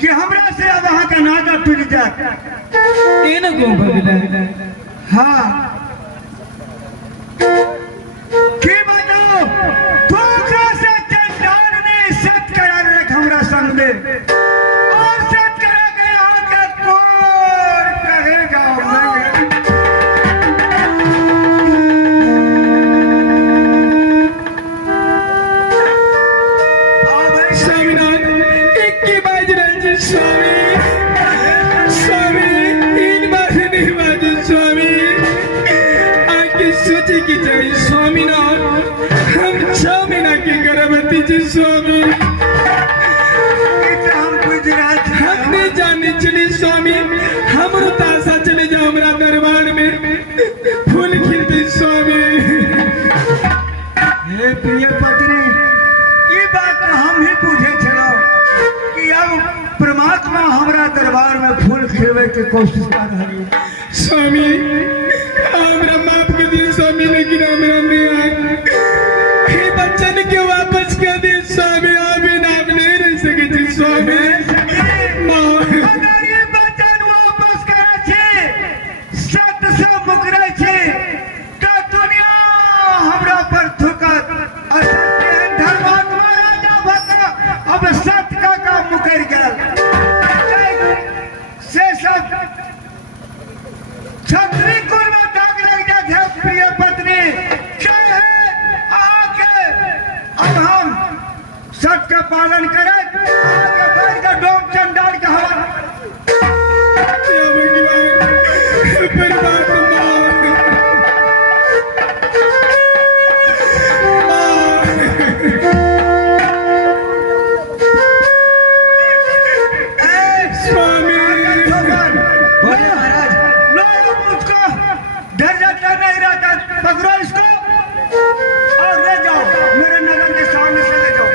कि हमरा से अब अहाँ का नाता टूट जाए। हाँ की बताओ धोखा से चंडाल ने सत करा रख हमरा संग में और सत करा के यहाँ का कोर कहेगा स्वामी हमने जाने चले स्वामी हम तासा चले जाओ हमारा दरबार में फूल खिलते स्वामी। हे प्रिय पत्नी ये बात तो हम ही पूछे चलो कि अब परमात्मा हमारा दरबार में फूल खिलवे के कोशिश कर रही स्वामी हमरा माफ कर दी स्वामी लेकिन हमरा नहीं आए बच्चन के वापस कर दे स्वामी अभी नाम नहीं रह सके स्वामी अगर ये बच्चन वापस करे छे सत से मुकरे छे तो दुनिया हमरा पर थुकत असत्य धर्मात्मा राजा भक्त अब सत्य का काम मुकर गया से सब छत्री कुल में दाग लग जाते प्रिय पत्नी अब हम सत्य का पालन करें आगे बढ़ के डोम चंडाल का हवा स्वामी बोले महाराज लोग मुझको डर जाता नहीं रहता पकड़ो इसको और ले जाओ मेरे नगर के सामने से ले जाओ।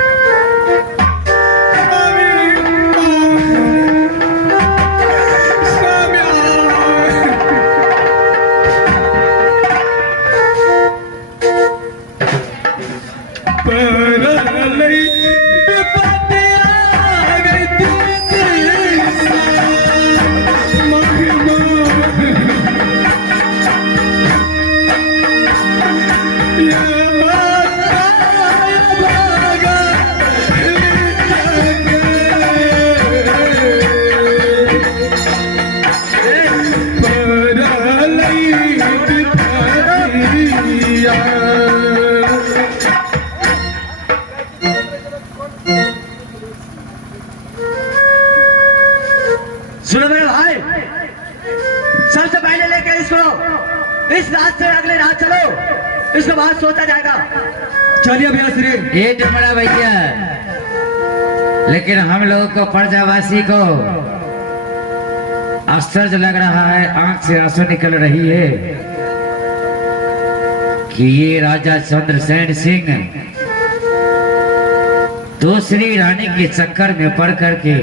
सुनो मेरे भाई सबसे पहले लेके इसको इस रात से अगले रात चलो इसको बाद सोचा जाएगा। चलिए भैया श्री ये डमड़ा भैया लेकिन हम लोगों को प्रजावासी को आश्चर्य लग रहा है आंख से आंसू निकल रही है कि ये राजा चंद्रसेन सिंह दूसरी रानी के चक्कर में पड़ करके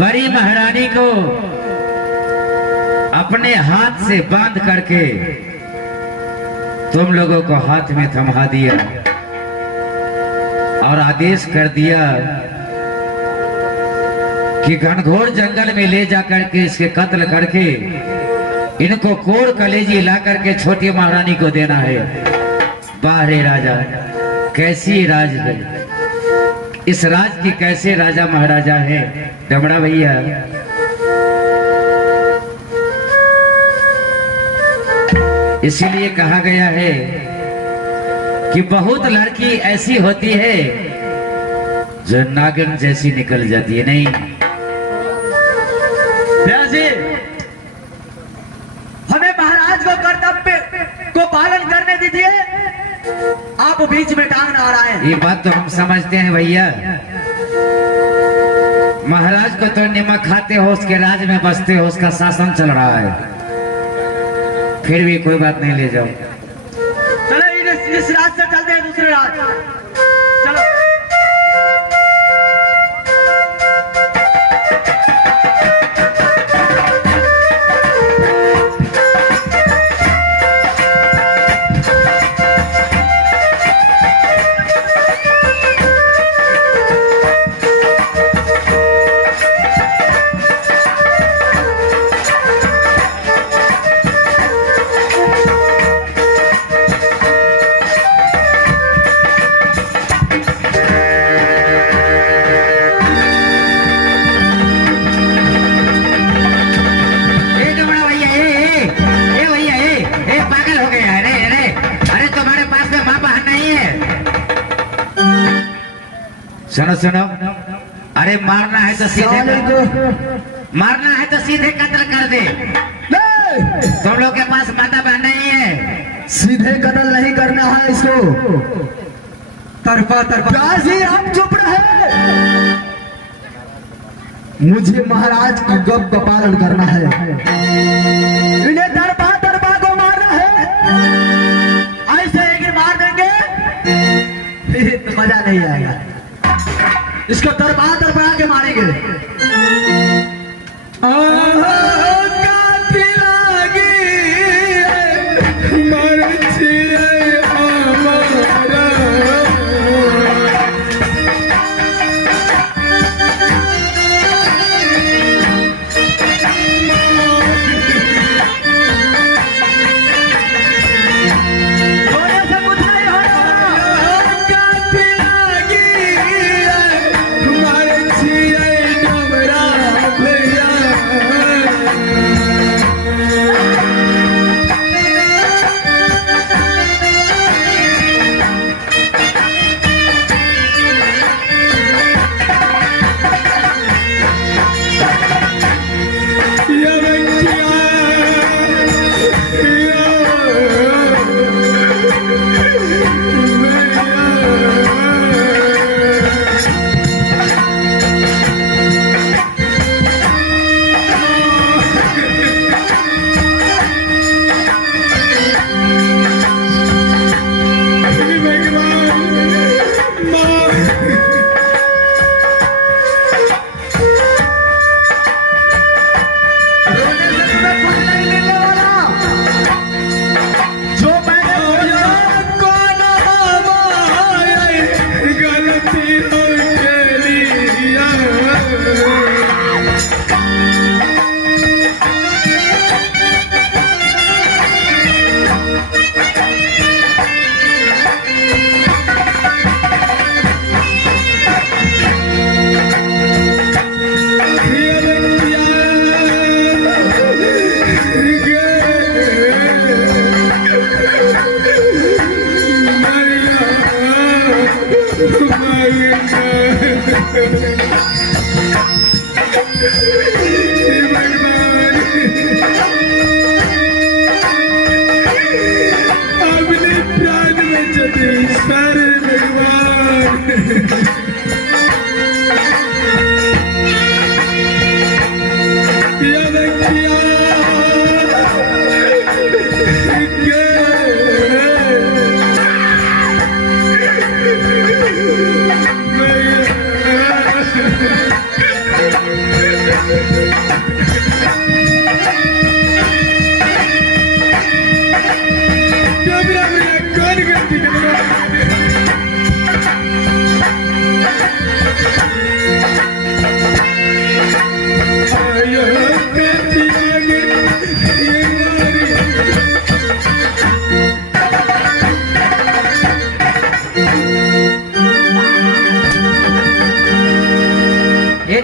बड़ी महारानी को अपने हाथ से बांध करके तुम लोगों को हाथ में थमा दिया और आदेश कर दिया कि घनघोर जंगल में ले जाकर के इसके कत्ल करके इनको कोड़ कलेजी ला करके छोटी महारानी को देना है। बाहरे राजा कैसी राज है, इस राज की कैसे राजा महाराजा है डमड़ा भैया। इसीलिए कहा गया है कि बहुत लड़की ऐसी होती है जो नागिन जैसी निकल जाती है। नहीं हमें महाराज को कर्तव्य को पालन करने दीजिए। आप आप बीच में टांग ना रहा है। ये बात तो हम समझते हैं भैया, महाराज को तो नमक खाते हो, उसके राज में बसते हो, उसका शासन चल रहा है, फिर भी कोई बात नहीं, ले जाओ। चलो इस रात से चलते हैं दूसरे रात। चलो सुनो सुनो, अरे मारना है तो सीधे कत्ल कर दे। तुम लोग के पास माता बहन नहीं है, सीधे कत्ल नहीं करना है इसको, तरफा गाजी आप चुप रहे। मुझे महाराज की गप पालन करना है, इन्हें तरफा को मारना है। ऐसे एक मार देंगे फिर तो मजा नहीं आएगा, इसको तरफा के मारेंगे।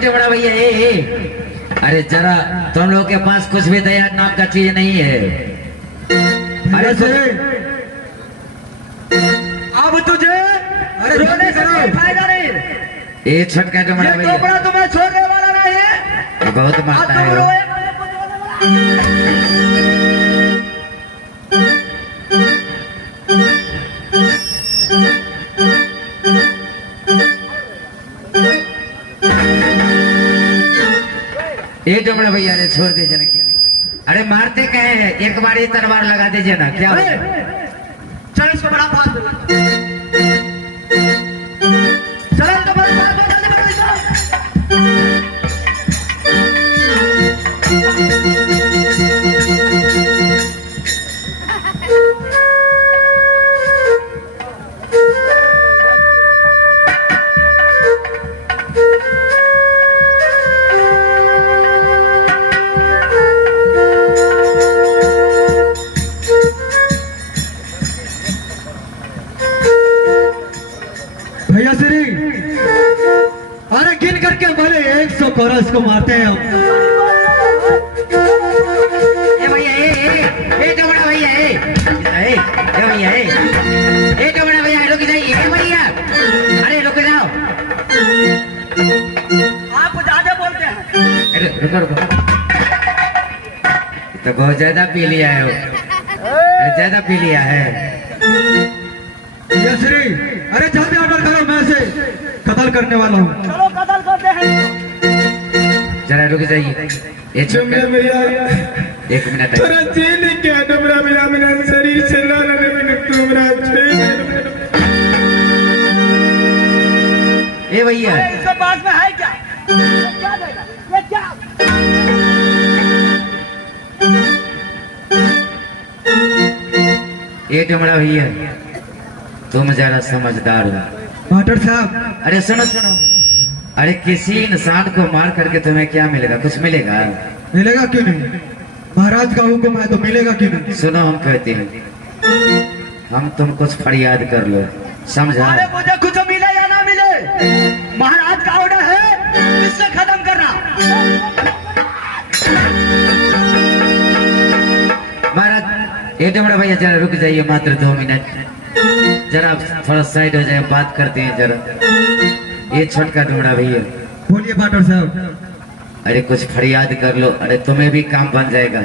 बड़ा भैया अरे जरा तुम लोग के पास कुछ भी दया नाम का चीज नहीं है। अरे अब तुझे रोने से कोई फायदा नहीं। ये छोटका जो बड़ा भैया कपड़ा तुम्हें छोड़ने वाला नहीं है, बहुत मारता है वो। ये डुमरा भैया ने छोड़ दे जन की। अरे मारते कहे हैं, एक बार ये तलवार लगा दीजिए ना, क्या अरे, चल इसको बड़ा फाड़ दो। चल इसको बड़ा फाड़ दो, जल्दी करो इसको। भैया श्री, अरे गिन करके भले 100 कोरस को मारते हैं हम। ए भैया ए डुमरा भैया ए भैया ए डुमरा भैया रुक जाइए। ए भैया अरे रुक जाओ। आप ज्यादा बोलते हैं। अरे रुको रुको, ये तो बहुत ज्यादा पी लिया है वो। अरे ज्यादा पी लिया है। भैया श्री, अरे जल्दी ऑर्डर करो, मैं से कत्ल करने वाला हूँ। चलो कत्ल करते हैं। जरा रुक जाइए। ये डुमरा छोड़ भैया एक मिनट है। थोड़ा चेन क्या डुमरा भैया, मेरा शरीर चला रहा है डुमरा चेन। ए भैया इसके पास में है क्या? ये क्या देगा? ये क्या? ए डुमरा भैया तुम जरा समझदार हो। मास्टर साहब, अरे सुनो सुनो, अरे किसी इंसान को मार करके तुम्हें क्या मिलेगा? कुछ मिलेगा? मिलेगा क्यों नहीं? महाराज का हुक्म है तो मिलेगा क्यों नहीं? सुनो हम कहते हैं, हम तुम कुछ फरियाद कर लो, समझा? अरे मुझे कुछ मिले या ना मिले, महाराज का ऑर्डर है इससे खत्म करना। महाराज ये डुमरा भैया जरा रुक जाइए, मात्र 2 मिनट। जरा थोड़ा साइड हो जाए, बात करते हैं जरा। ये छोटका डुमरा भैया, बोलिए मास्टर साहब। अरे कुछ फरियाद कर लो, अरे तुम्हें भी काम बन जाएगा।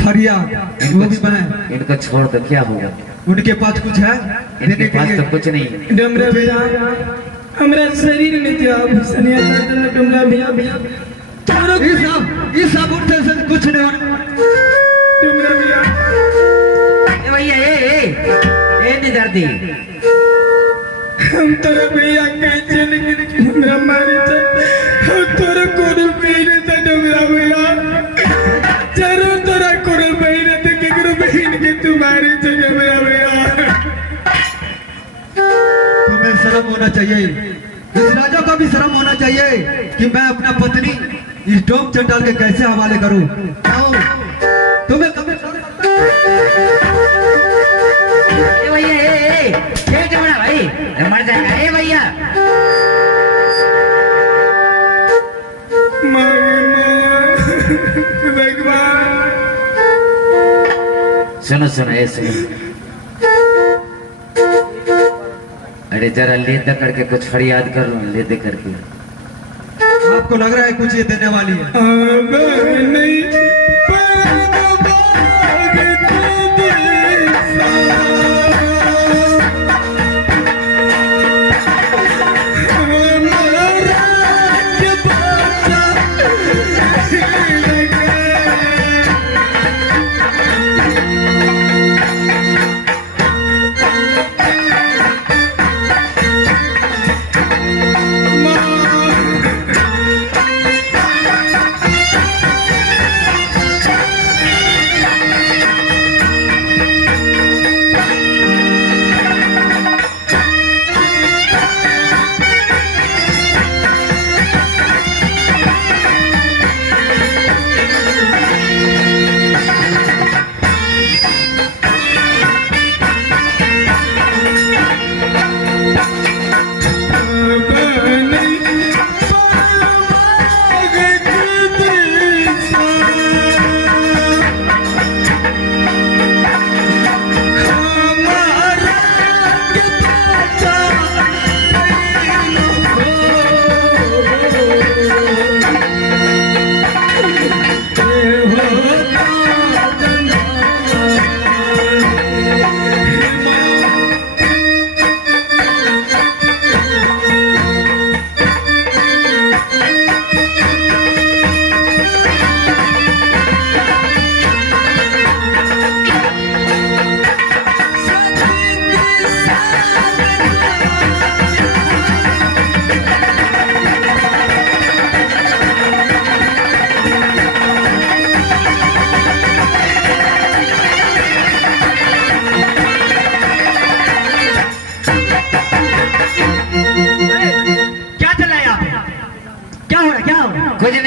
फरिया वो भी बनाए, इनको छोड़ दो, क्या होगा? उनके पास कुछ है इनके देने के पास लिए? तो कुछ नहीं है। डुमरा भैया हमारा शरीर में क्या भूषणिया डुमरा भैया भैया ये सब उनसे से कुछ नहीं होने। डुमरा भैया ए भैया ए निदर्दी, हम तोरा भैया कैसे लेकिन डुमरा मारे हम तोरा कोन बहन था डुमरा भैया, जरूर तोरा कोन बहन थे केकरो बहन के तुम्हारे थे डुमरा भैया। तुम्हें शर्म होना चाहिए, इस राजा को भी शर्म होना चाहिए कि मैं अपना पत्नी इस डोम चंडाल के कैसे हवाले करूं। आओ, तुम्हें कभी ए भैया ए डुमरा भाई मर जाएगा। ए भैया भगवान सुनो सुनो ये सुनो, अरे जरा ले दे करके कुछ फरियाद कर लो, ले दे करके। आपको लग रहा है कुछ ये देने वाली है? नहीं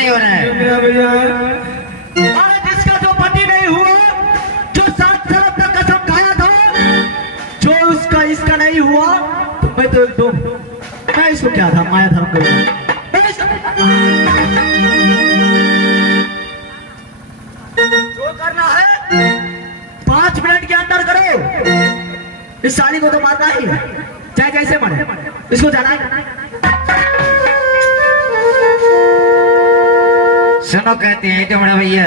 नहीं होना है। डुमरा भैया अरे जिसका जो पति नहीं हुआ, जो 7 साल तक कसम खाया था, जो उसका इसका नहीं हुआ, तो मैं तो मैं इसको क्या था, माया धर्म को जो करना है 5 मिनट के अंदर करो। इस साली को तो मारना ही है, चाहे जैसे मरे, इसको जाना है। सुनो कहते हैं डुमरा भैया,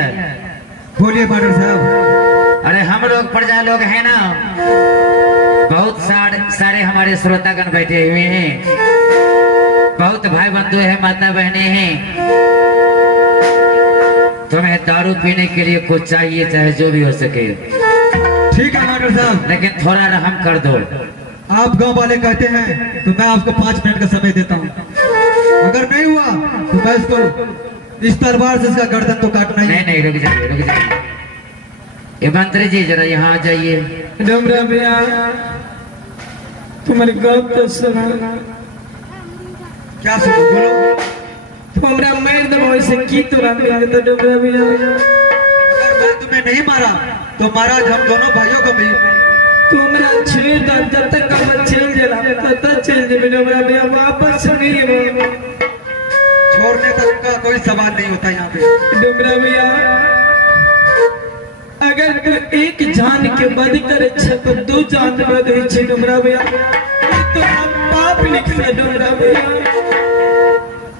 बोलिए पाटर साहब। अरे हम लोग प्रजा लोग हैं ना, बहुत सारे हमारे श्रोतागण बैठे हुए हैं, बहुत भाई बंधु है, माता बहने हैं। तुम्हें दारू पीने के लिए कुछ चाहिए, चाहे जो भी हो सके, ठीक है पाटर साहब, लेकिन थोड़ा रहम कर दो। आप गांव वाले कहते हैं तो मैं आपको 5 मिनट का समय देता हूँ। अगर नहीं हुआ तो मैं इसको इस तलवार से इसका गर्दन तो काटना ही है। नहीं रुक जाइए, रुक जाइए। ये मंत्री जी जरा यहाँ आ जाइए। डुमरा भैया तुम्हारी गप तो सुना, क्या सुनो, बोलो। तुमरा मार दो वैसे की तोरा मिल तो डुमरा भैया। अगर मैं तुम्हें नहीं मारा तो मारा हम दोनों भाइयों को भी। तुमरा छेड़ दो, जब तक हम चल जला तब तक चल जे डुमरा भैया, वापस नहीं वो छोड़ने तक का कोई सवाल नहीं होता यहाँ पे। डुमरा भैया अगर तू एक जान के बद करे छ तो 2 जान बद है छ डुमरा भैया, तो पाप लिखना डुमरा भैया।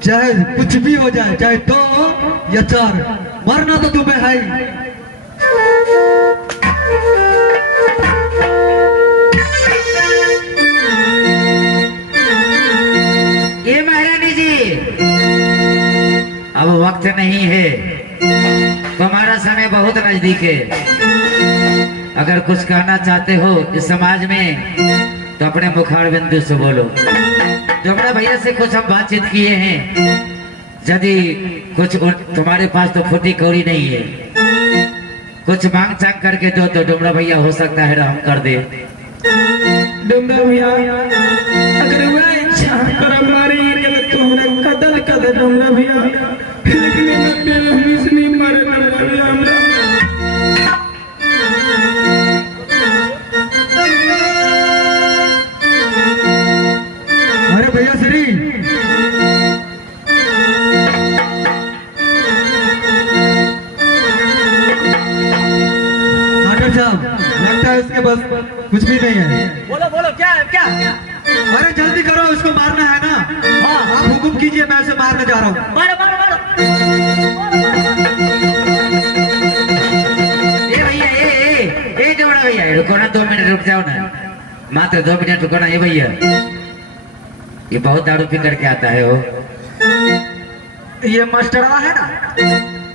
चाहे कुछ भी हो जाए, चाहे 2 या 4, मरना तो तुम्हें है ही। ये महारानी जी, अब वक्त नहीं है, तुम्हारा समय बहुत नजदीक है। अगर कुछ कहना चाहते हो इस समाज में तो अपने मुखार बिंदु से बोलो। डुमरा भैया से कुछ हम बातचीत किए हैं, यदि कुछ तुम्हारे पास तो फूटी कौड़ी नहीं है, कुछ मांग चांग करके दो तो डुमरा भैया हो सकता है रहम कर दे। डुमरा भैया अगर वह इच्छा कर हमारी तुम्हारा कदर कदर डुमरा भैया, लेकिन हम इसलिए मारे डुमरा भैया हमरा। अरे भैया श्री, डॉक्टर साहब लगता है इसके बस कुछ भी नहीं है। बोलो बोलो, क्या है क्या? अरे जल्दी करो, इसको मारना है ना। हाँ, आप हुकुम कीजिए, मैं इसे मारने जा रहा हूँ। मारो मारो मारो। ए भैया, ए डुमरा भैया, रुको ना, 2 मिनट रुक जाओ ना, मात्र 2 मिनट रुको ना। ये भैया ये बहुत दारू पी करके आता है वो। ये मास्टरवा है ना,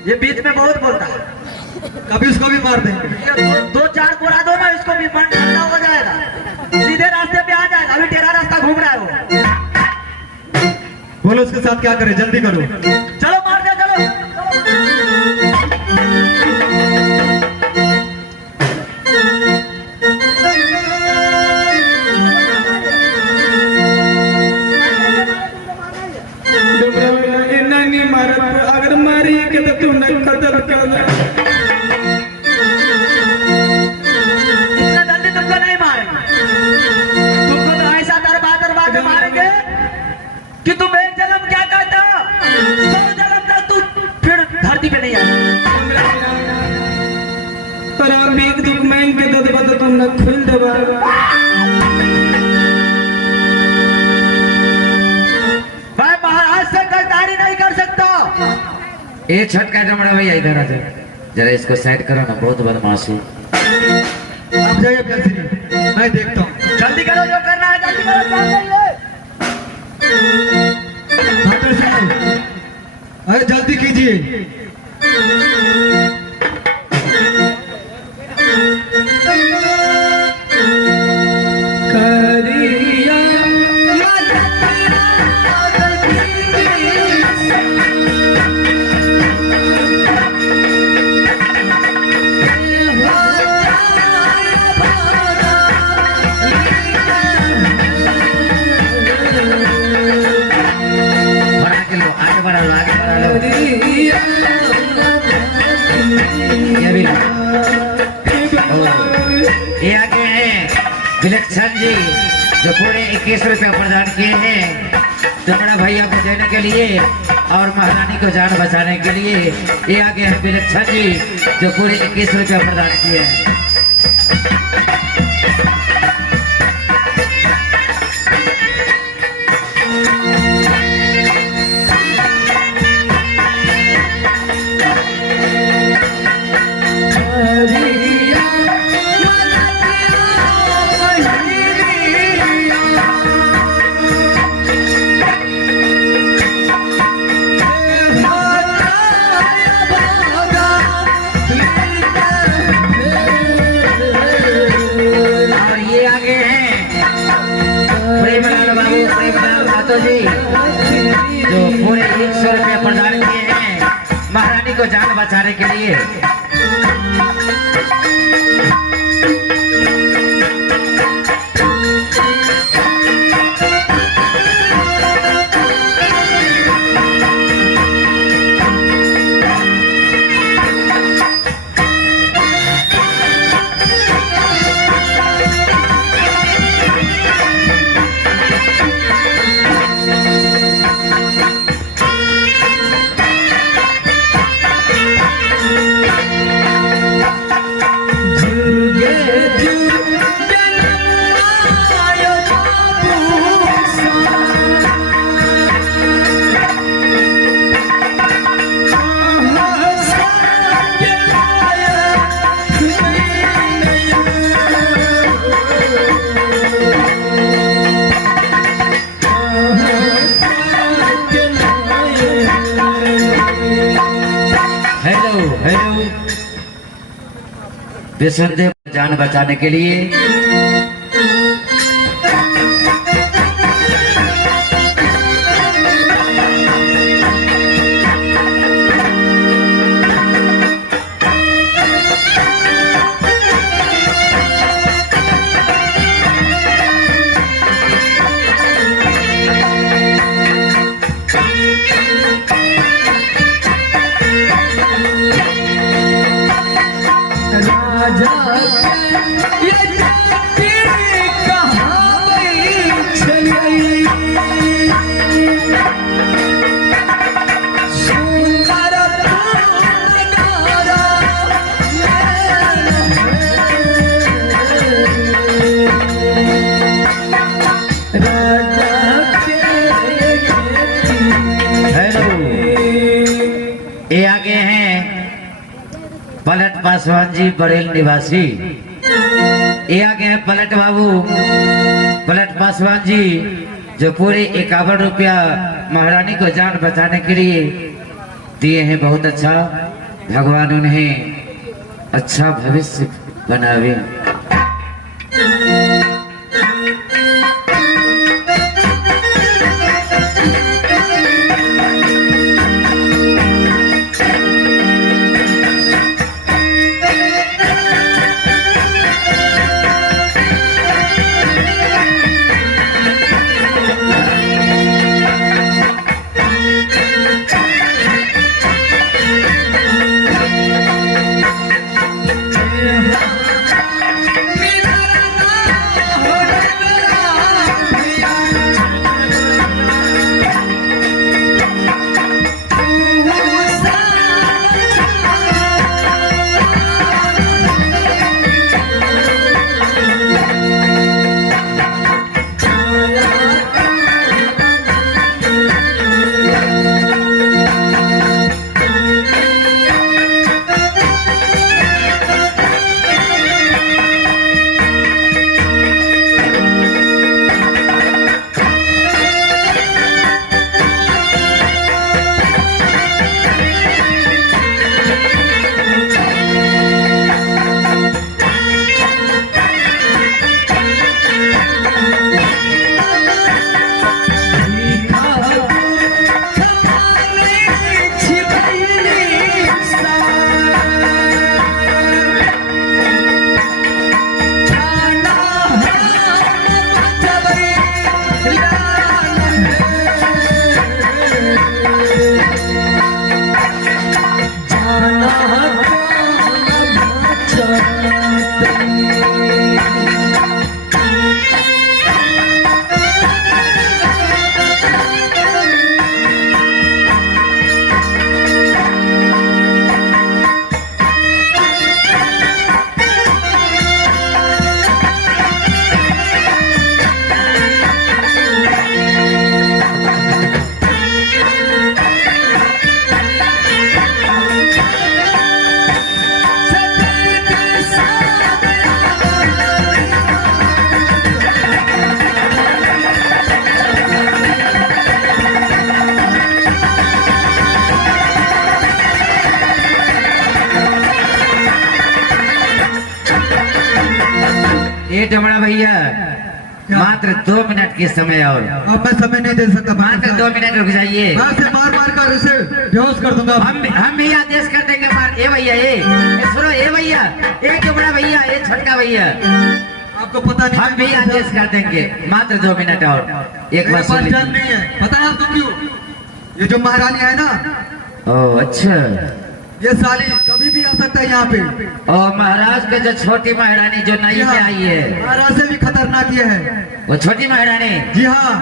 ये बीच में बहुत बोलता है। कभी उसको भी मार देंगे। ये 2-4 कोड़ा दो ना, इसको भी मन ठंडा हो जाएगा, सीधे रास्ते पे आ जाएगा। अभी टेढ़ा रास्ता घूम रहा है वो। बोलो उसके साथ क्या करे, जल्दी करो। चलो मार दे, चलो। डुमरा भैया इतना नहीं मारा, अगर मारी के तो तुमने कदर कर दे। इतना जल्दी तुमको नहीं मारेंगे, तुमको तो ऐसा दरबा के मारेंगे कि तुम एक जन्म क्या कहते हो, 100 जन्म तक तू फिर धरती पे नहीं आएगा। पर हम एक दुख मांग के दो तो तुमने खुल दबा। मैं महाराज से गद्दारी नहीं कर सकता। ए छटका डुमरा भैया इधर आ जाओ, जरा इसको साइड करो ना, बहुत बदमाश है। आप जाइए भैया श्री, मैं देखता हूँ। जल्दी करो, जो करना है जल्दी करो, काम करिए। डॉक्टर साहब, अरे जल्दी कीजिए। करिया बढ़ा के लो, आगे बढ़ा लो, आगे बढ़ा लो। विलक्षण जी जो पूरे 21 रुपये प्रदान किए हैं जमुना भैया को देने के लिए और महारानी को जान बचाने के लिए। ये आगे हैं विलक्षण जी जो पूरे 21 रुपये प्रदान किए हैं। जी जो पूरे 100 रुपये प्रदान किए हैं महारानी को जान बचाने के लिए। विष्णुदेव जान बचाने के लिए। ये आगे हैं पलट पासवान जी बरेल निवासी। ये आगे हैं पलट बाबू पलट पासवान जी जो पूरे 51 रुपया महारानी को जान बचाने के लिए दिए हैं। बहुत अच्छा, भगवान उन्हें अच्छा भविष्य बनावे। ये डमरा भैया मात्र 2 मिनट के समय और अब मैं समय नहीं दे सकता मात्र 2 मिनट रुक जाइए। मैं उसे मार मार कर इसे बेहोश कर दूंगा। हम भी आदेश कर देंगे मार। ए भैया ए सुनो, ए भैया ए डमरा भैया ए छोटका भैया, आपको पता नहीं, हम भी आदेश कर देंगे मात्र 2 मिनट और। एक बार सुन पहचान नहीं है, पता है आपको क्यों? ये जो महारानी है ना, ओ अच्छा, ये साली कभी भी आ सकता है यहाँ पे। और महाराज के जो छोटी महारानी जो नई में आई है, महाराज से भी खतरनाक ये है। वो छोटी महारानी, जी हाँ,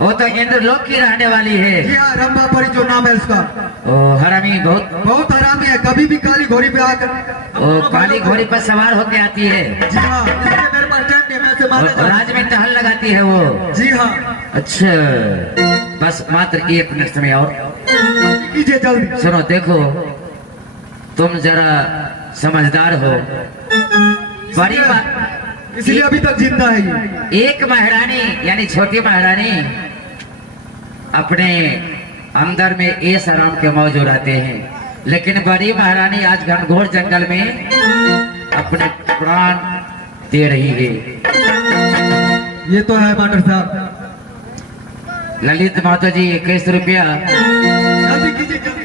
वो तो इंद्रलोक की रहने वाली है। जी हाँ, रंभापरी जो नाम है उसका। ओ हरामी, बहुत बहुत हरामी है, कभी भी काली घोड़ी पे आकर वो काली घोड़ी पर सवार होके आती है। जी हाँ, इसलिए मेरे पहचान नहीं, मैं उसे मारने और राज में टहल लगाती है वो। जी हाँ, अच्छा, बस मात्र 1 मिनट समय और कीजिए जल्दी। सुनो, देखो तुम जरा समझदार हो, बड़ी बात, इसलिए अभी तक जिंदा है ये। एक महारानी यानी छोटी महारानी अपने अंदर में ऐश आराम के मौज उड़ाते हैं, लेकिन बड़ी महारानी आज घनघोर जंगल में अपने प्राण दे रही है। ये तो है मास्टर साहब। ललित महतो जी 21 रुपया। जल्दी कीजिए जल्दी।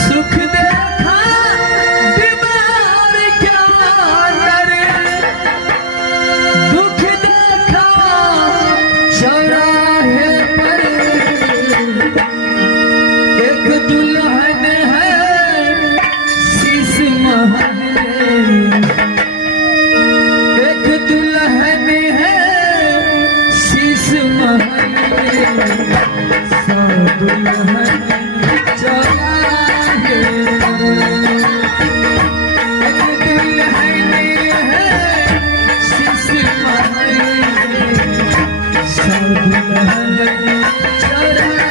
सुख देखा बीमार क्या करे, दुख देखा चौराहे पर, एक दुल्हन है शीश महल, एक दुल्हन है शीश महल, सब दुल्हन चौराहे पर, एक दुल्हन है शीश महल, सब दुल्हन चौराहे।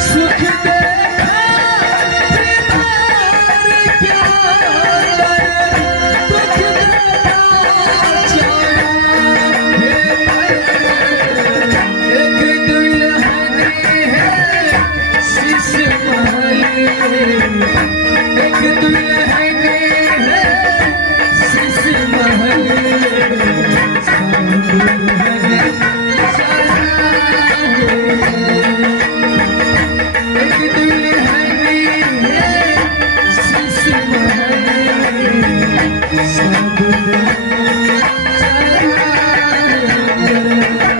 सुख देखा बीमार क्या करे, दुख देखा चौराहे पर, एक दुल्हन है शीश महल, एक दुल्हन है शीश महल, सब दुल्हन चौराहे पर, एक दुल्हन है शीश महल, सब दुल्हन चौराहे पर।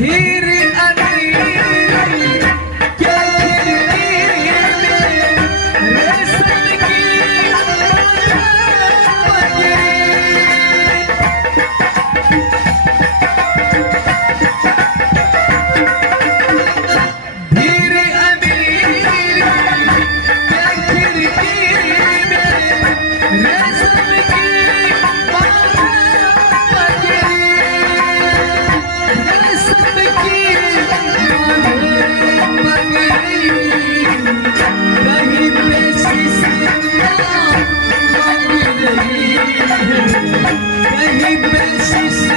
धीर अनीर क्या खिलनी में, रेशम की पगड़ी, धीर अनीर क्या खिलनी में, रेशम की पगड़ी, रेशम की कहीं पे शीशियाँ मांग रही है, कहीं पे शीशियाँ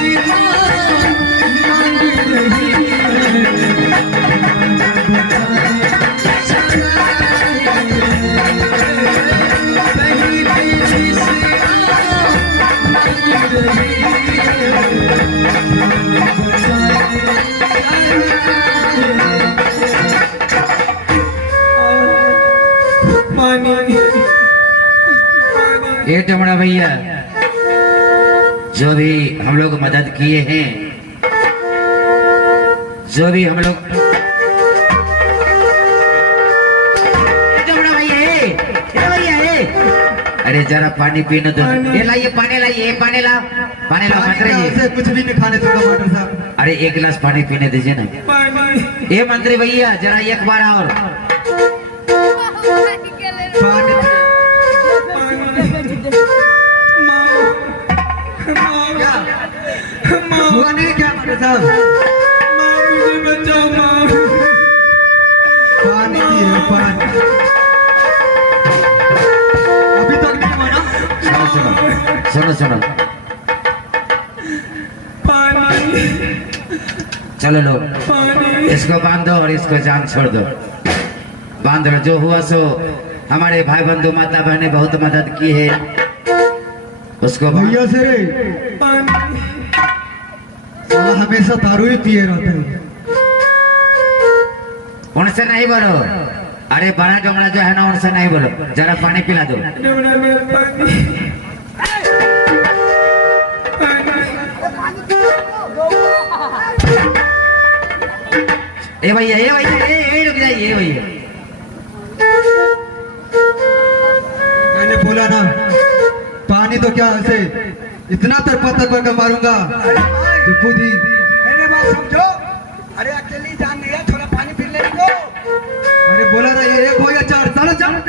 मांग रही है, कहीं पे शीशियाँ मांग रही पानी ये डमरा भैया जो भी हम लोग मदद किए हैं जो भी हम लोग अरे जरा पानी पीने दो। ये लाइए पानी, लाइए पानी ला, पानी ला मंत्री जी। ऐसे कुछ भी नहीं खाने दूंगा मास्टर साहब। अरे एक गिलास पानी पीने दीजिए ना। पानी ये मंत्री भैया जरा एक बार और। पानी माँ हुआ नहीं क्या मास्टर साहब? मुझे बचाओ माँ। पानी पिए पानी। अभी तक नहीं हुआ ना? सुनो सुनो सुनो, पानी चलो लो, पानी इसको बांध दो और इसको जान छोड़ दो। बांध दो। जो हुआ सो हमारे भाई बंधु माता बहने बहुत मदद की है, उसको बांध- भैया से रे पानी साला हमेशा दारू ही पिए रहते हैं। उनसे नहीं बोलो। अरे बड़ा डोंगरा जो है ना, उनसे नहीं बोलो। जरा पानी पिला दो। डोरा में पानी ए भैया, ए भैया, ए रुक जाइए, ए भैया। मैंने बोला ना पानी तो क्या ऐसे इतना तरपा कर मारूंगा तो खुद ही। मेरे बात समझो। अरे अकेली जान नहीं है, थोड़ा पानी पी ले दो। मैंने बोला ना ये एक हो या चार, चलो चलो।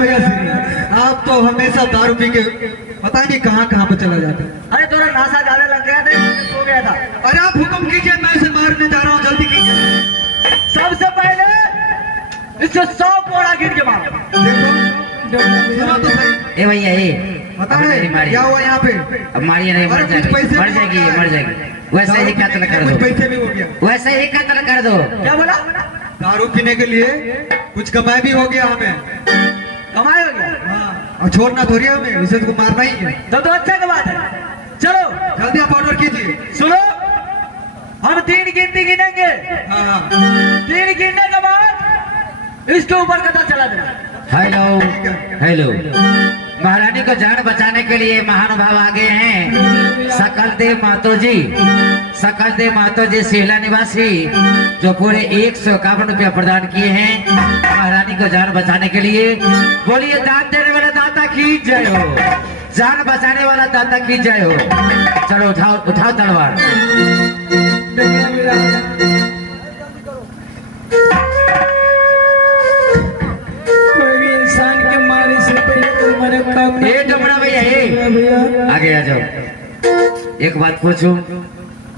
भैया श्री, आप तो हमेशा दारू पी के पता नहीं कहाँ कहाँ पे चला जाता है। अरे थोड़ा नासा ज्यादा लग गया था, सो गया था। अरे आप हुक्म कीजिए, मैं इसे मारने जा रहा हूँ, जल्दी कीजिए। सबसे पहले इससे 100 कोड़ा गिर के मारो। देखो सुनो तो सही। ए भैया, ए पता अपनी है मारिए। क्या हुआ यहाँ पे? अब मारिए नहीं, मर अरे कुछ जाएगी, पैसे मर भी जाएगी, आ मर गए। जाएगी। वैसे ही कत्ल कर कुछ दो, पैसे भी हो गया। वैसे ही कत्ल कर दो। क्या बोला? दारू पीने के लिए कुछ कमाई भी हो गया हमें। कमाई हो गया हाँ, और छोड़ना थोड़ी है हमें, इसे तो मारना ही है। तो अच्छा की बात है। चलो जल्दी आप ऑर्डर कीजिए। सुनो, हम 3 गिनती गिनेंगे। हाँ हाँ 3 गिनने के बाद इसके ऊपर कथा चला देना। हेलो हेलो, महारानी को जान बचाने के लिए महानुभाव आ गए हैं। सकलदेव महतो जी, सकलदेव महतो जी सेला निवासी, जो पूरे 151 रुपया प्रदान किए हैं महारानी को जान बचाने के लिए। बोलिए दान देने वाला दाता की जय हो, जान बचाने वाला दाता की जय हो। चलो उठाओ उठाओ तलवार। कोई इंसान के मारे से पहले कोई मरे काम ए डमरा भैया ए, आगे आ जाओ। एक बात पूछूं,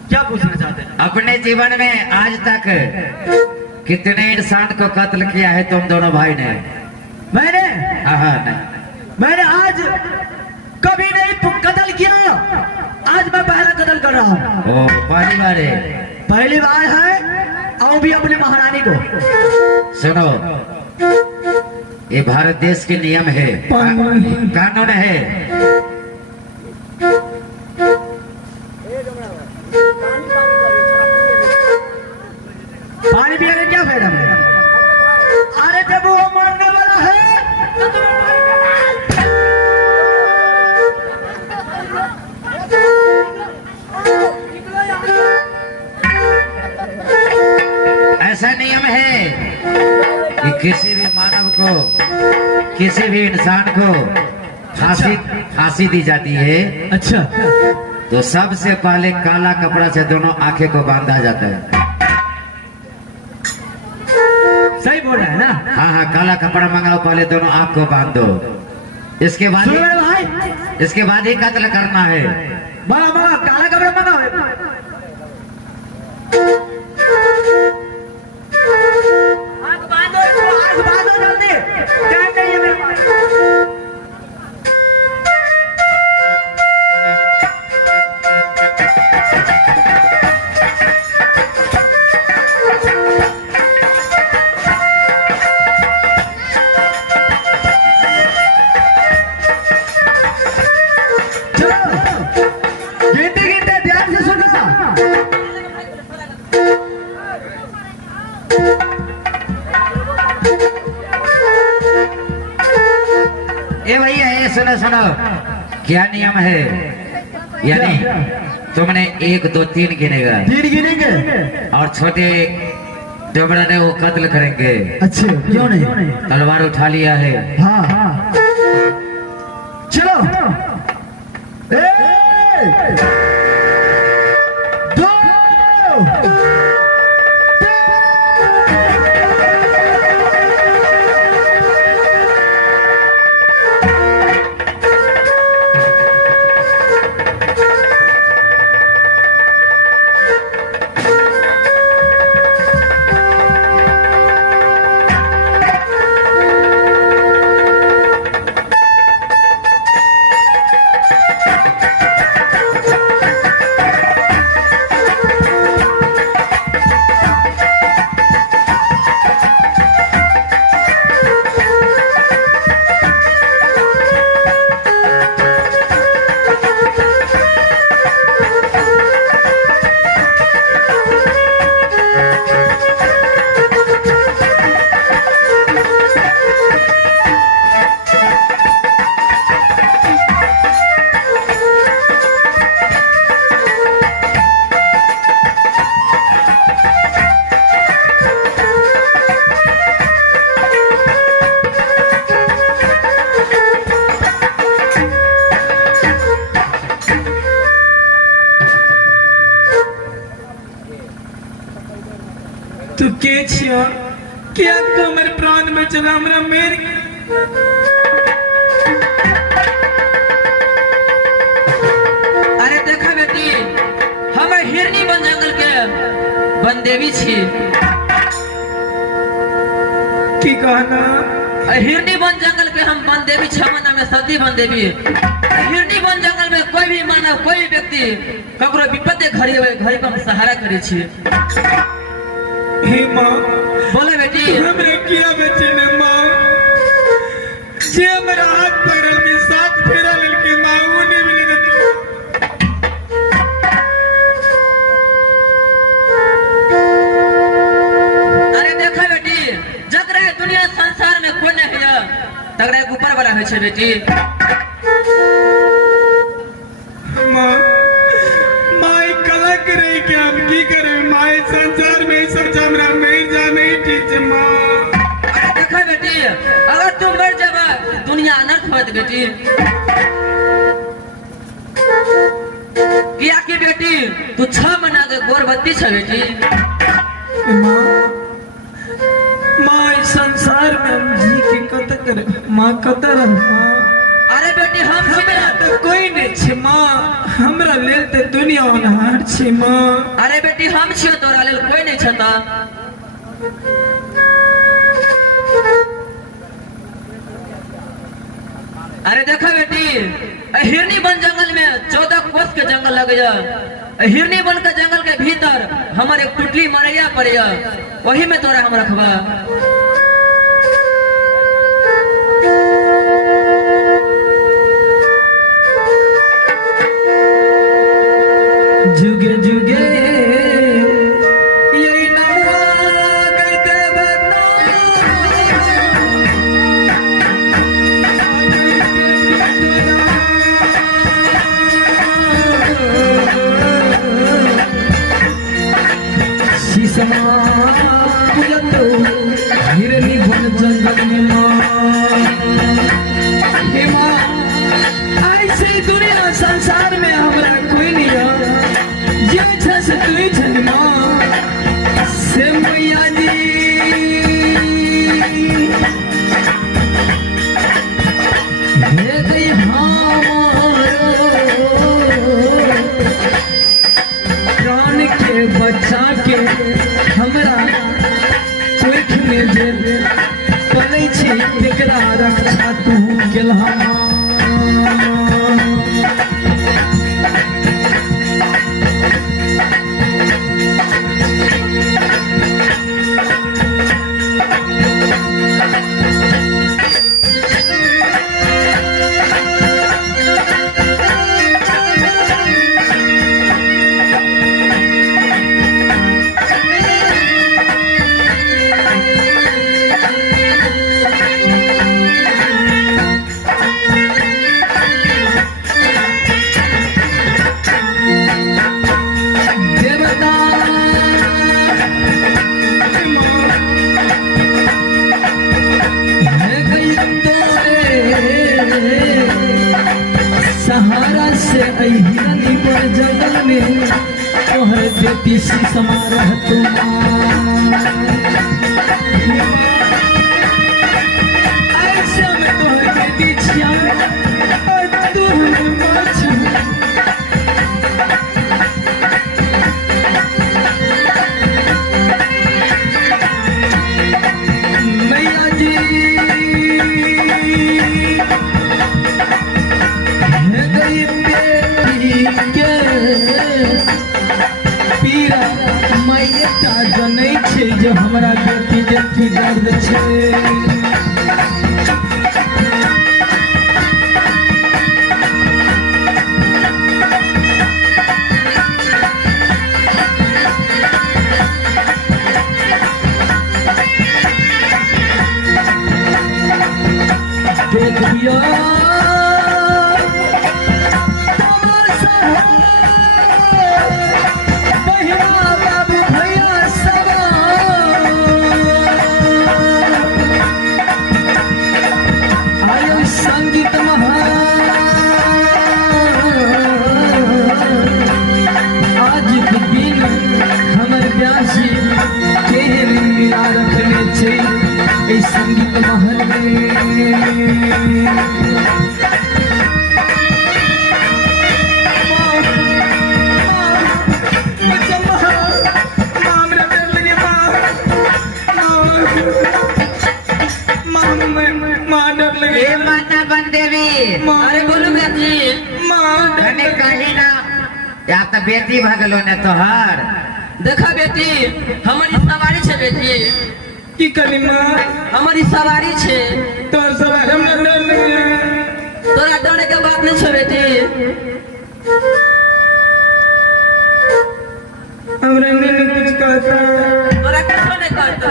क्या पूछना चाहते हैं? अपने जीवन में आज तक कितने इंसान को कत्ल किया है तुम दोनों भाई ने? मैंने हाँ नहीं, मैंने आज कभी नहीं कत्ल किया। आज मैं पहला कत्ल कर रहा हूँ। ओ पहली बार है। पहली बार है, और वो भी अपनी महारानी को। सुनो, ये भारत देश के नियम है, कानून है। पानी पिया के क्या फायदा है? अरे जब वो मरने वाला है तो तुम्हें पानी पिलाना है। ऐसा नियम है कि किसी भी मानव को, किसी भी इंसान को फांसी दी जाती है अच्छा, तो सबसे पहले काला कपड़ा से दोनों आंखें को बांधा जाता है। सही बोल रहा है ना? हाँ हाँ, काला कपड़ा मंगाओ, पहले दोनों आंख को बांध दो, इसके बाद सुनो मेरे भाई, इसके बाद ही कत्ल करना है। मंगा काला कपड़ा मंगाओ। आँख बांधो इसको, आँख बांधो जल्दी, टाइम नहीं है मेरे पास। गिनते गिनते ध्यान से सुनो। ए भैया ये सुनो सुनो, क्या नियम है? यानी तुमने 1 2 3 गिनेगा 3 गिनेंगे। और छोटे डबरा ने वो कत्ल करेंगे। अच्छे क्यों नहीं? तलवार उठा लिया है। हाँ हाँ, चलो। 1 2 तू के छिया, क्या तो हमर प्राण में चला हमरा मेर। अरे देखा बेटी, हम हिरनी बन जंगल के बनदेवी छी। की कहना? हिरनी बन जंगल के हम बनदेवी छ, मना में सती बनदेवी। हिरनी बन जंगल में कोई भी मानव, कोई भी व्यक्ति ककरो विपत्ति घड़ी पर हम सहारा करे छी। हे माँ बोले बेटी हमरे किया बच्चे ने माँ जे हमारा हाथ पकड़ल के साथ फेरा लड़के माँ वो नहीं मिले ना अरे देखा बेटी जग रहे दुनिया संसार में कोई नहीं है तगड़ा ऊपर वाला है छे बेटी माँ माँ कला करे क्या हम की करे माँ संसार में सब हमरा मिल जाने ठीक है माँ अरे देखा बेटी अगर तुम मर जाबा दुनिया अनर्थ होत बेटी किया की बेटी तू 6 महीना के गोरबत्ती छे बेटी माँ माँ इस संसार में हम जी के कत करे माँ कत रह माँ अरे बेटी हम हमरा तो कोई नहीं छे माँ हमरा लेल ते दुनिया अनहार छे माँ अरे बेटी हम छियो तोरा लेल कोई नहीं छता अरे देखा बेटी हिरनी वन जंगल में 14 कोस के जंगल लग जा हिरनी वन के जंगल के भीतर हमारे एक टुटली मरैया पड़िया वही में तोरा हम रखबा जुगे जुगे यही नवा कहते शीशमा पूजत हिरनी वन जंगल में माँ हे माँ ऐसे दुनिया संसार में हमरा कोई नहीं है ये छस तू छन माँ से मैया जी हे गई प्राण के बच्चा के हमरा पेट में जे पलै छी तेकरा रक्षा तू केलहा सहारा से हिरनी पर जंगल में तोहर बेटी सी समारह ऐसा में तोहर बेटी छिया और तू हमें माछ मैया जी पीरा मायटा जनै छै जो हमरा बेटी जेठी दर्द छै देखियो संगीत आज के दिन हमर प्यासी केहन मिला रखने छै इस संगीत महल अरे बोलू बेटी कहीं ना या तो बेटी भगलो ने तोहर देखा बेटी हमारी सवारी छे बेटी की करी माँ हमारी सवारी छे तो सवार हमरा डर नहीं है तोरा डरे के बात नहीं छे बेटी हमरा नहीं कुछ कहता तोरा कुछो नहीं करता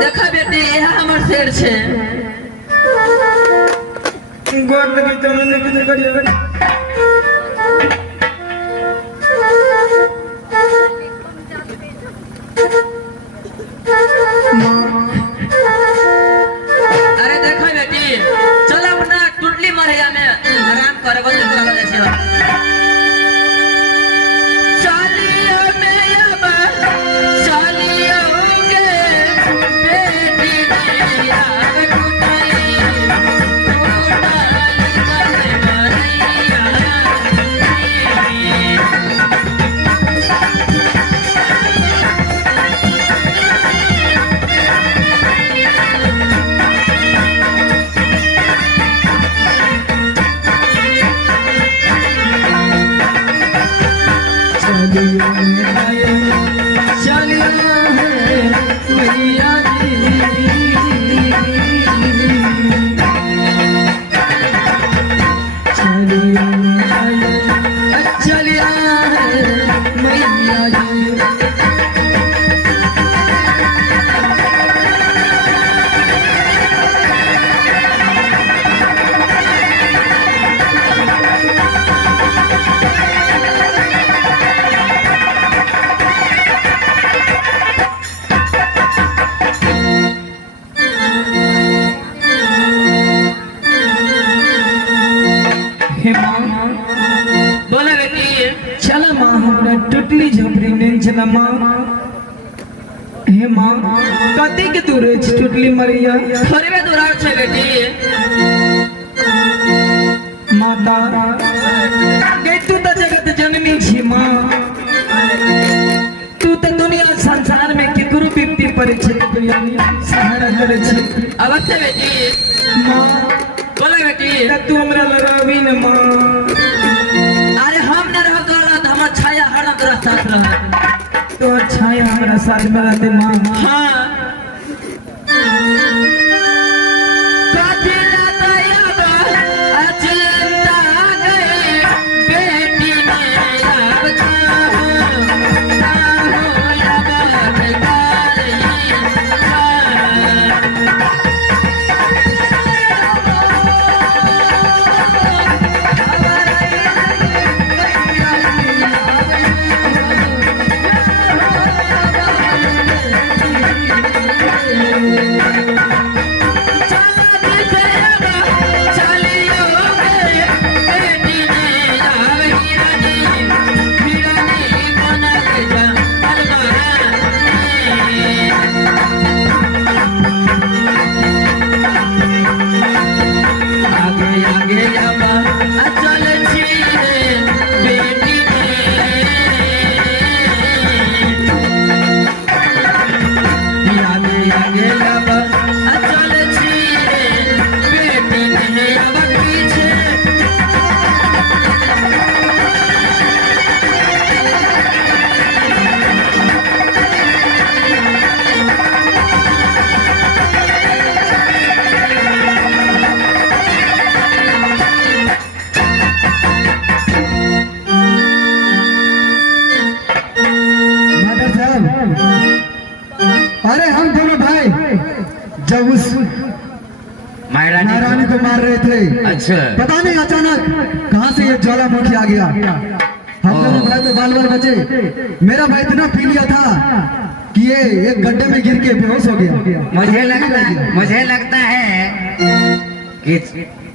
देखा बेटी यह हमर शेर छे गोर लगी तो नहीं कुछ करिए अरे देखा बेटी चल अपना टुटली मरैया में आराम करबो तो चल जाए चालियो में अब चालियो के बेटी मेरा टुटली हे माँ बोला बेटी चल माँ हमरा टुटली झोपड़ी नहीं चला माँ हे माँ कति के दूर है टुटली मरिया थोड़ी में दूर छे बेटी माता गई तू तो जगत जननी छी माँ तू तो दुनिया संसार में केकरो विपत्ति पड़े छे सहारा करे छे अवश्य बेटी माँ बोला बेटी तू हमरा लड़ावी न माँ अरे हम न रह गला त हमर छाया हरदम तोरा साथ रह तो अच्छा है हमारा साथ में रहते माँ हां काटिला तयबा अचलता गए बेटी मेरा बता हो लबा बेकारी अरे हम दोनों भाई जब उस महारानी को मार रहे थे, अच्छा पता नहीं अचानक कहां से ये ज्वालामुखी आ गया। हम दोनों भाई तो बाल बाल बचे। मेरा भाई इतना पी लिया था कि ये एक गड्ढे में गिर के बेहोश हो गया। मुझे लगता है कि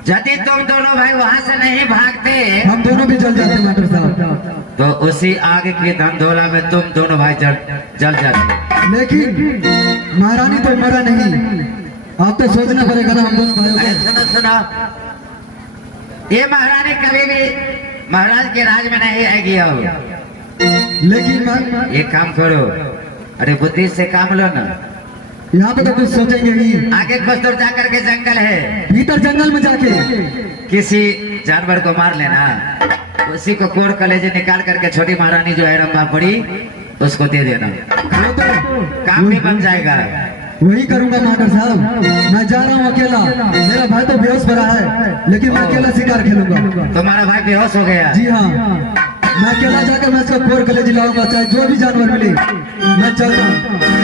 यदि तुम दोनों भाई वहाँ से नहीं भागते हम दोनों भी जल जाते मास्टर साहब। तो उसी आग की धंधोला में तुम दोनों भाई जल जाते। लेकिन महारानी तो मरा नहीं। आप तो सोचना पड़ेगा ना हम दोनों भाइयों अरे को। सुनो ये महारानी कभी भी महाराज के राज में नहीं आएगी। अब लेकिन एक काम करो, अरे बुद्धि से काम लो ना। यहाँ पे तो कुछ सोचेंगे ही। आगे कुछ दूर जा करके जंगल है, भीतर जंगल में जाके किसी जानवर को मार लेना, उसी को कोड़ कलेजे निकाल करके छोटी महारानी जो है रंभा पड़ी उसको दे देना, वो तो काम भी बन जाएगा। वही करूंगा मास्टर साहब। मैं जा रहा हूँ अकेला, मेरा भाई तो बेहोश पड़ा है, लेकिन मैं अकेला शिकार खेलूंगा। तुम्हारा भाई बेहोश हो गया? जी हाँ, मैं अकेला जाकर मैं इसको कोर कलेजी लाऊंगा, चाहे जो भी जानवर मिले। मैं चल रहा हूँ।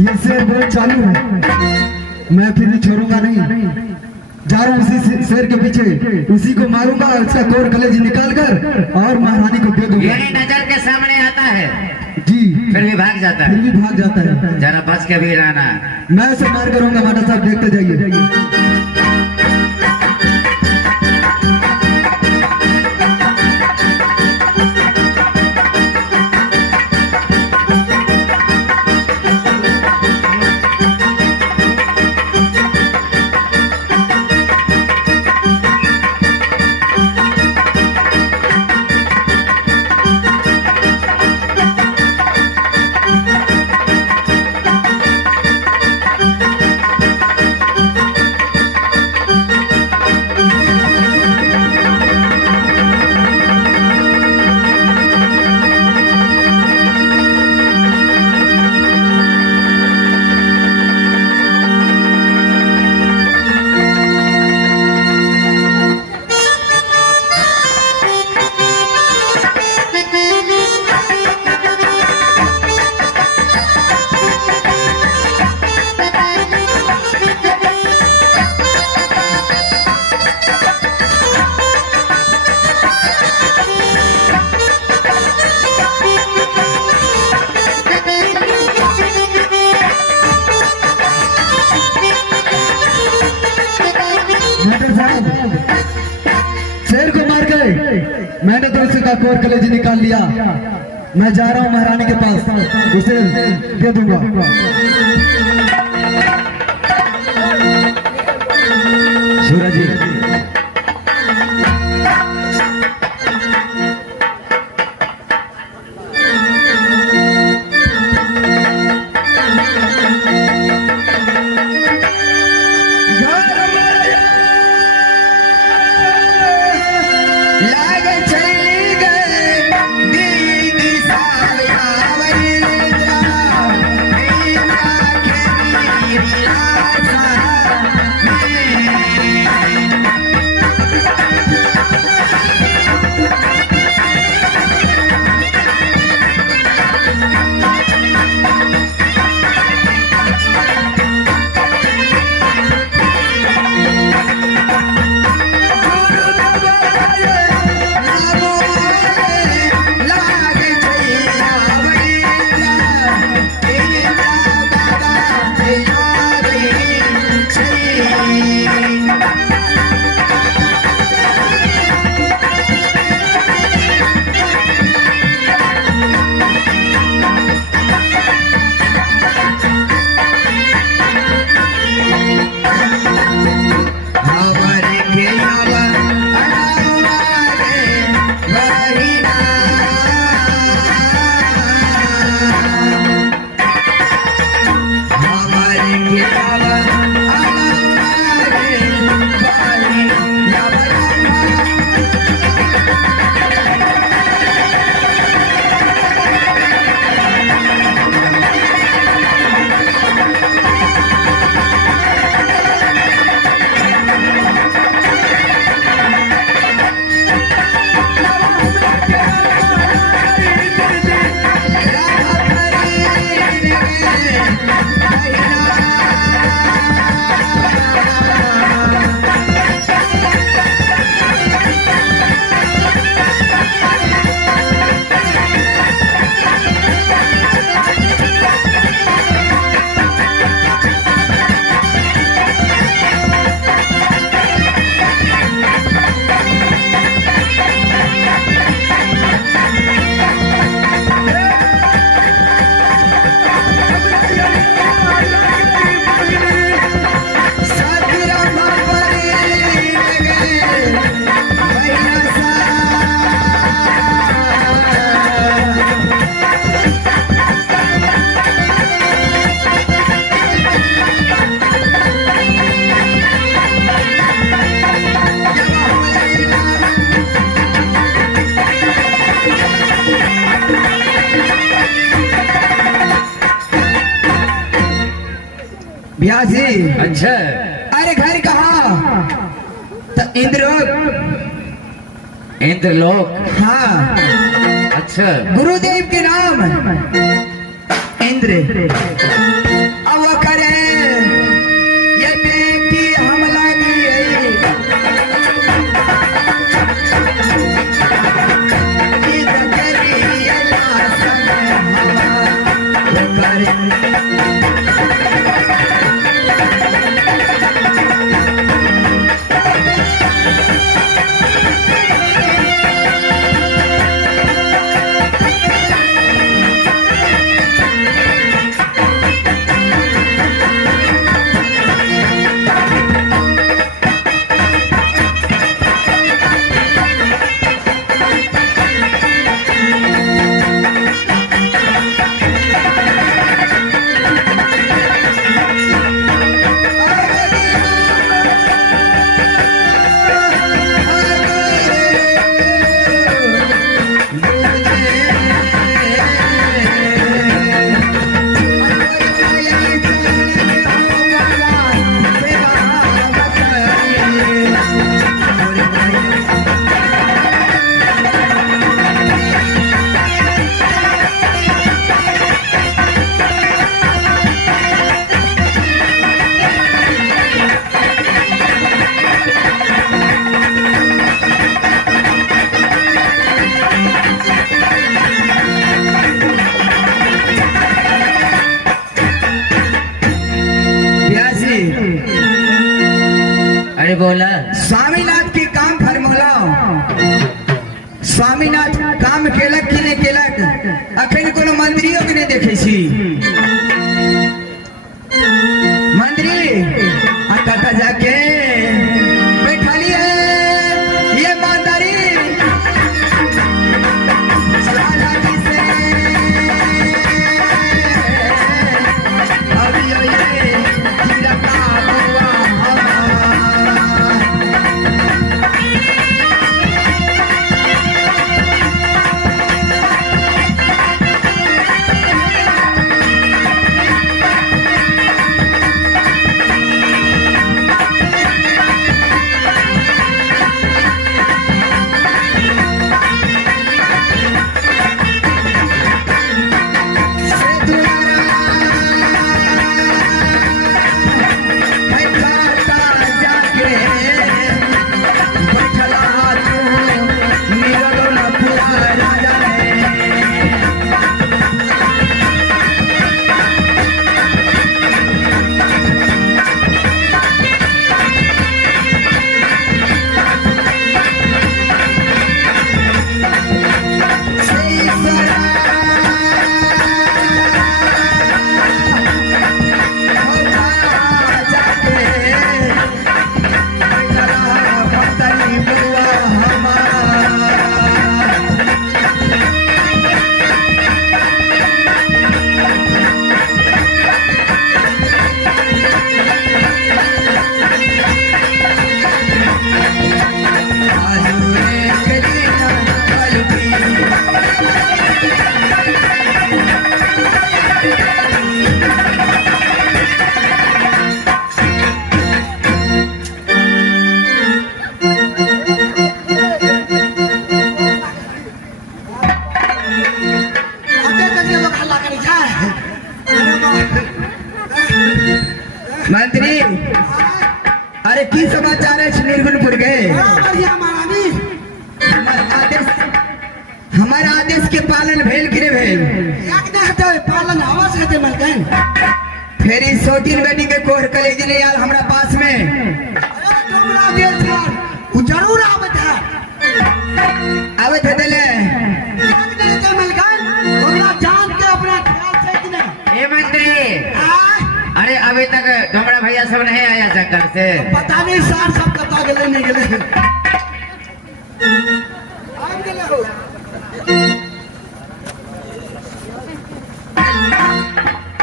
ये शेर बहुत चालू है, मैं फिर भी छोड़ूंगा नहीं। जा रहा हूँ उसी शेर के पीछे, उसी को मारूंगा, उसका कोर कलेजी निकाल कर और महारानी को दे दूंगा। यही नजर के सामने आता है जी, फिर भी भाग जाता फिर है, भी भाग जाता है। जरा बच के भी रहना। मैं उसे मार करूंगा मास्टर साहब, देखते जाइए। मास्टर साहब, शेर को मार के मैंने तो उसका कोर कलेजी निकाल लिया। मैं जा रहा हूँ महारानी के पास, उसे दे दूंगा। सूरज जी, Yeah. ब्याह जी अच्छा अरे घर कहाँ? तो इंद्रलोक। इंद्रलोक। हाँ अच्छा गुरुदेव के नाम इंद्र। अब वो करे ये बेटी हमला अरे बोला स्वामीनाथ की काम फॉर्मूला। स्वामीनाथ काम केलक कि नहीं केलक अखन कोनो मंत्रियों के नहीं देखे छी। मंत्री आ कटा जाके बैठलिए ये मानदारी चालाकी से अभी ये हीरा का बउआ मंत्री अरे की समाचार है निर्गुणपुर गए? हमारा आदेश के पालन भेल कि नहीं भेल? पालन आवाज है मलकन फिर इस सोटिन बेटी के कोहर कलेजी ने यार हमारा पास में जरूर आवत है आवत है दिले मलकन जान के अपना ख्याल से कि नहीं? ए मंत्री अरे अभी तक डोमरा भैया सब नहीं आया जंगल से। पता नहीं सार सब कता गले नहीं गले आम गले हो।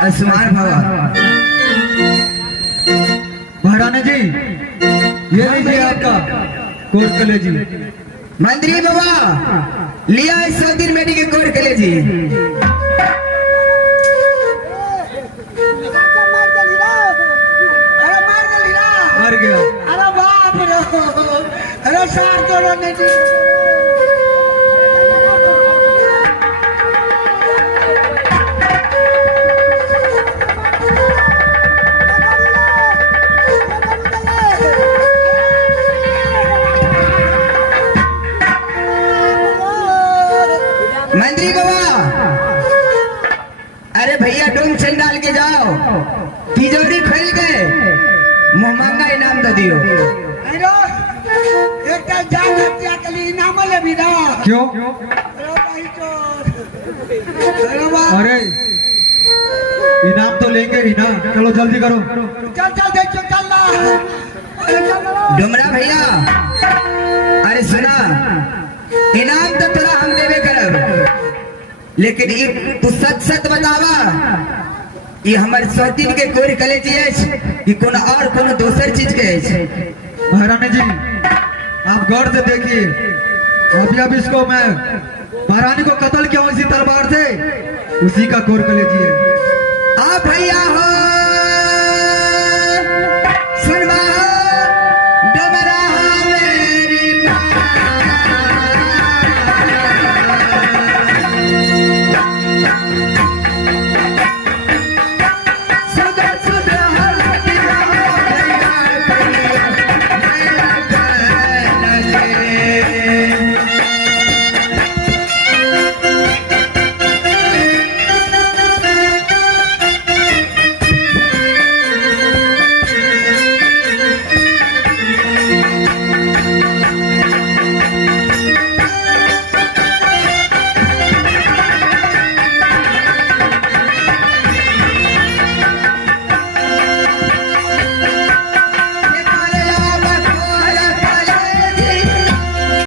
आसमान भवा महाराणा जी ये लीजिए आपका कोर्ट कलेजी। मंत्री बाबा लिया इस दिन बेटी के कोहर कलेजी। गया। अरे बाप रे, अरे सार जोड़ो नहीं। मंत्री बाबा, अरे भैया डोम चंडाल के जाओ, तिजोरी खोल के मुँह मांगा इनाम दे दियो। अरे एक जान हत्या के लिए इनाम ले भी ना। क्यों? अरे भाई तो अरे वाह, अरे इनाम तो लेंगे ही ना, चलो जल्दी करो। चल चल देखो चल ना। अरे चल डुमरा भैया, अरे सुना, इनाम तो तोरा हम देवे करब, लेकिन ये तू सच सच बतावा, ये हमारे सौतीन के कोई कलेजी है कि कोनो और कोनो दूसर चीज के है? महारानी जी, आप गौर से देखिए, अभी इसको मैं महारानी को कत्ल किया हूं इसी तलवार से, उसी का कोर कलेजी है। आप भैया हो